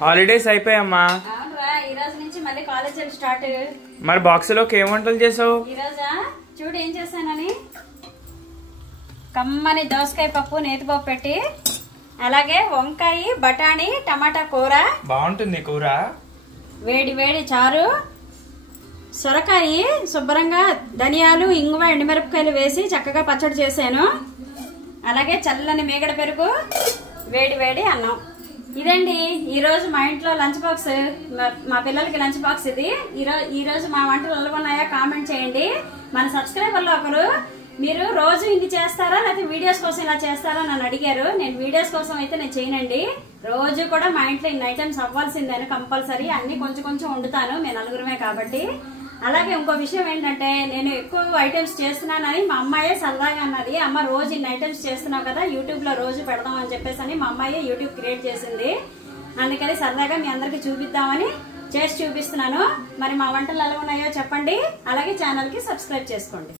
Holidays అయిపోయామ్మా. ఈ రోజు నుంచి మళ్ళీ కాలేజ్ స్టార్ట్. మరి బాక్స్ లోకి ఏం వంటలు చేసావు ఈ రోజా? చూడు ఏం చేశానని. కమ్మని దోసకాయ పప్పు నేతిపప్పు పెట్టి, అలాగే వంకాయ బఠానీ టమాటా కూర. బాగుంటుంది కూర. వేడి వేడి చారు, సొరకాయ శుభ్రంగా ధనియాలు ఇంగువ ఎండుమిరపకాయలు వేసి చక్కగా పచ్చడి చేశాను. అలాగే చల్లని మేగడ పెరుగు, వేడి వేడి అన్నం. ఇదండి ఈ రోజు మా ఇంట్లో లంచ్ బాక్స్. మా పిల్లలకి లంచ్ బాక్స్ ఇది. ఈ రోజు మా వంటలు ఎలా ఉన్నాయో కామెంట్ చేయండి. మన సబ్స్క్రైబర్లు ఒకరు మీరు రోజు ఇన్ని చేస్తారా లేకపోతే వీడియోస్ కోసం ఇలా చేస్తారా నన్ను అడిగారు. నేను వీడియోస్ కోసం అయితే నేను చేయనండి. రోజు కూడా మా ఇంట్లో ఇన్ని ఐటమ్స్ అవ్వాల్సిందేను కంపల్సరీ. అన్ని కొంచెం కొంచెం వండుతాను, మేము నలుగురమే కాబట్టి. అలాగే ఇంకో విషయం ఏంటంటే, నేను ఎక్కువ ఐటమ్స్ చేస్తున్నానని మా అమ్మాయే సరదాగా అన్నది. అమ్మ రోజు ఇన్ని ఐటమ్స్ చేస్తున్నావు కదా, యూట్యూబ్ లో రోజు పెడదాం అని చెప్పేసి మా అమ్మాయే యూట్యూబ్ క్రియేట్ చేసింది. అందుకని సరదాగా మీ అందరికి చూపిద్దామని చేసి చూపిస్తున్నాను. మరి మా వంటలు ఎలా ఉన్నాయో చెప్పండి. అలాగే ఛానల్ కి సబ్స్క్రైబ్ చేసుకోండి.